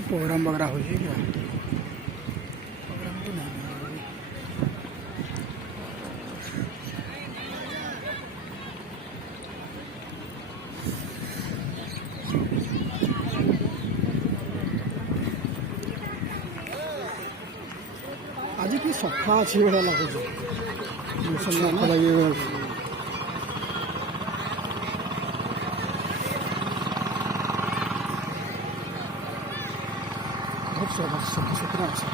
କିଛି ପ୍ରୋଗ୍ରାମ ବଗେରା ହେଉଛି क्या प्रोग्राम तो नहीं आज कि सफा अच्छी भाया लगुच सफा लगे बहुत सफा सुथरा अच्छे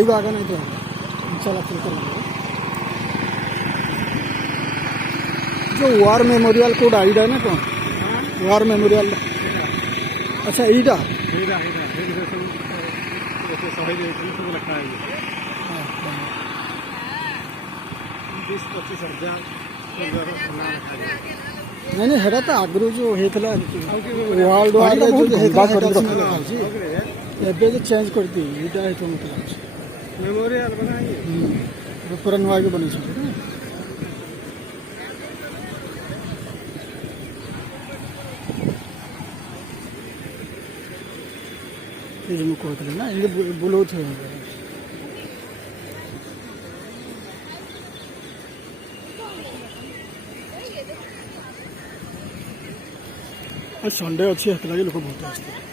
एक आगे नहीं तो चला चल कर जो वार मेमोरियल कोड आईडा है ना कौन वार मेमोरियल अच्छा ईटा नहीं नहीं हेरा तो आगु जो होता वर्ल्ड वार एबे जो चेंज कर दी ईटा है तो मतलब मेमोरियल बनाएंगे पूरा नुआ के बनी ये जो कहते ना ये बोलो थे संडे अच्छी हाथ लगे लोग बहुत आसते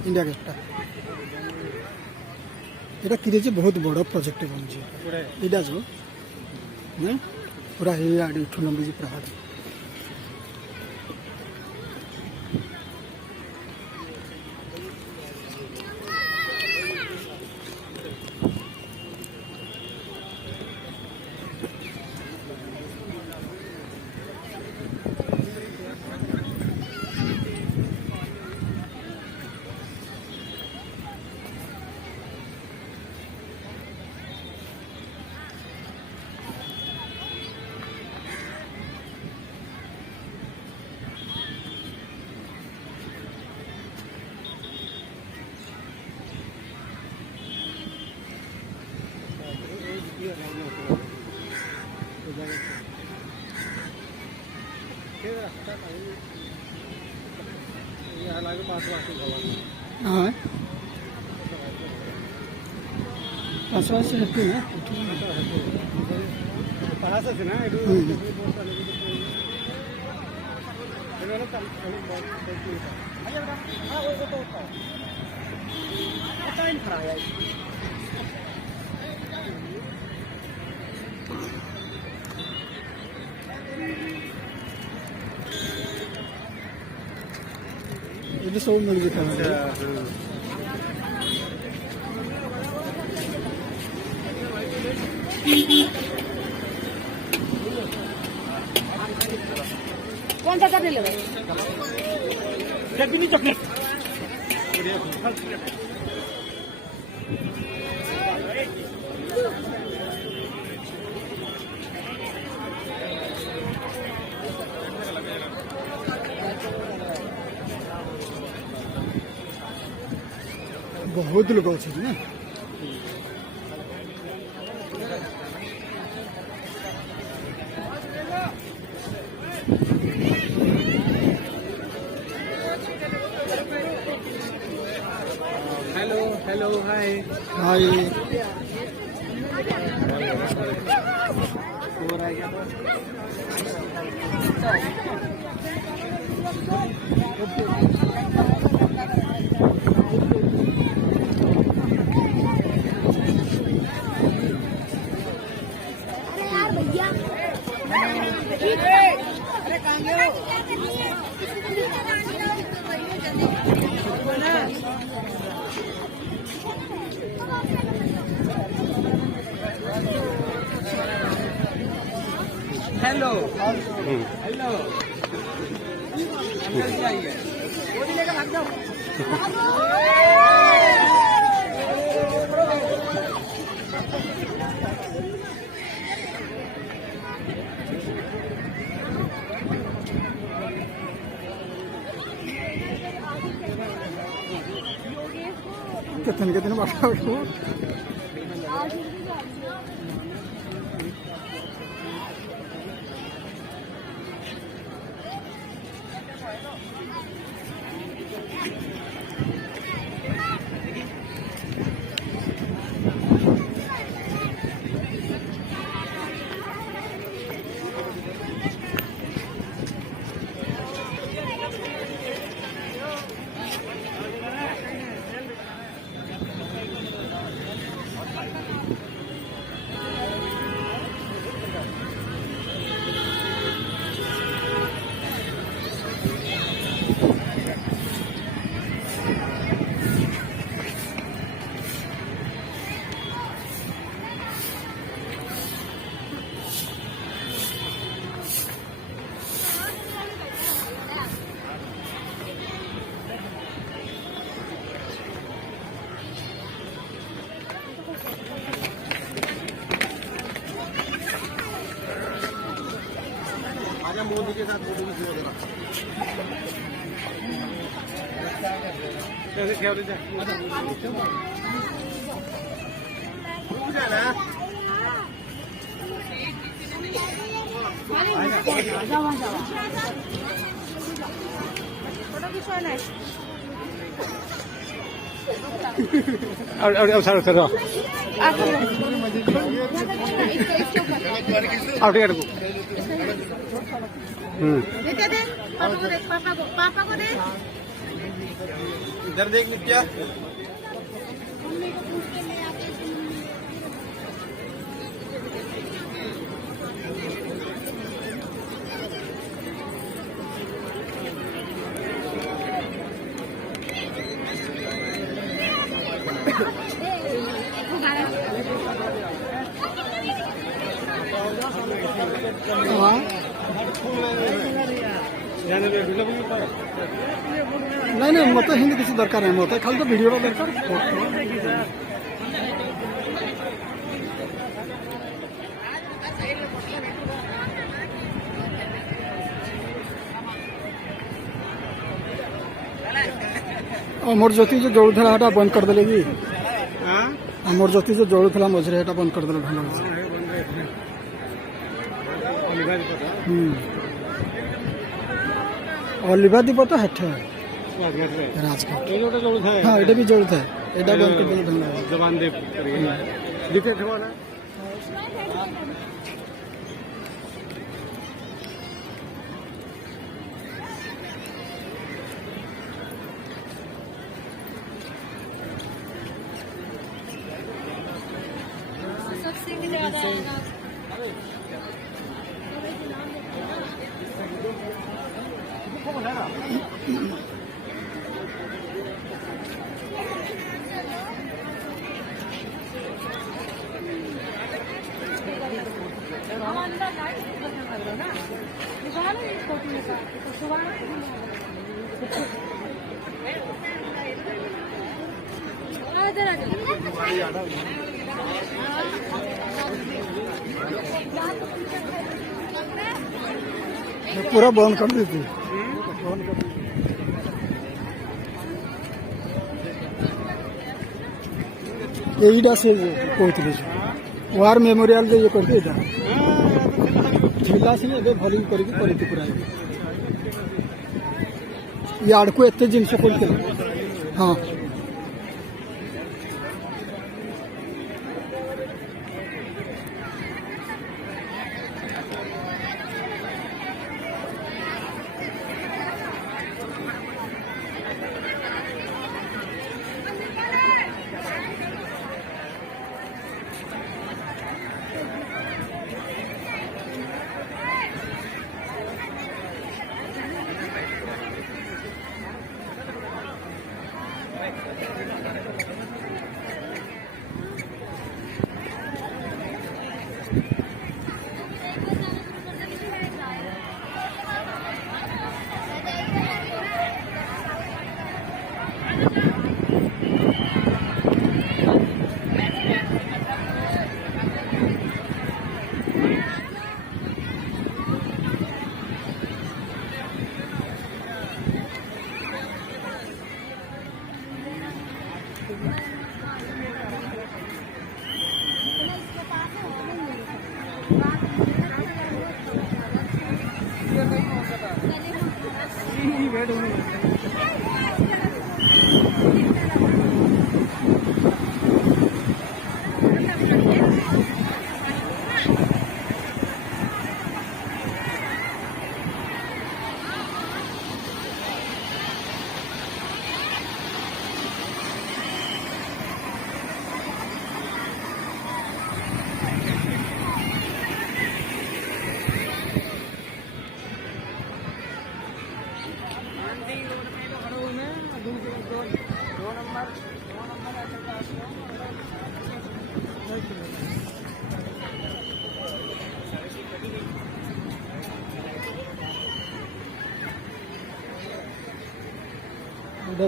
इंडिया गेट এটা কিরেছে বহুত বড় প্রজেক্ট বনছে এটা जो না पूरा हे आड़ी ठुलंबी जी प्रहार हाँ ऐसा ऐसे है ना पास है ना ये सब मिल गया कौन सा कर ले चटनी चॉकलेट बहुत लोग अच्छे ना hello hi hi hello hello कितने बात आजा मोदी के साथ फोटो भी खींच देगा कैसे क्या बोलते हैं और सर सर और ठीक है देते दे पापा को दे पापा को दे इधर देख नित्या नहीं नहीं मत हिंदी किसी दरकार है मत खाली तो वीडियो दरकार अमर ज्योति जो जोड़ुला हटा बंद कर देले कि अमर ज्योति जो जोड़ुला मझे हटा बंद कर देले ढंग अलिभा दीप तो हेठ राजघाट हाँ ये भी जोड़ था एटा बंद कर देले ढंग जवान देव दिखे ठवाना पूरा बंद कर दी थी यहीटा से कहते वार मेमोरियल जो ये करते झिला से भलिंग करके पूरा ये आड़को एत जिनस करते हाँ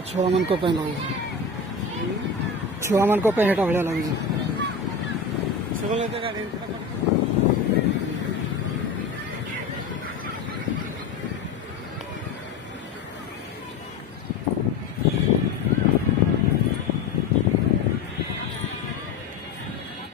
ଛୁଆମାନଙ୍କ ପାଇଁ ଲାଗୁଛି ଛୁଆମାନଙ୍କ ପାଇଁ ହେଟା ଭଳିଆ ଲାଗୁଛି ସେଗୁলো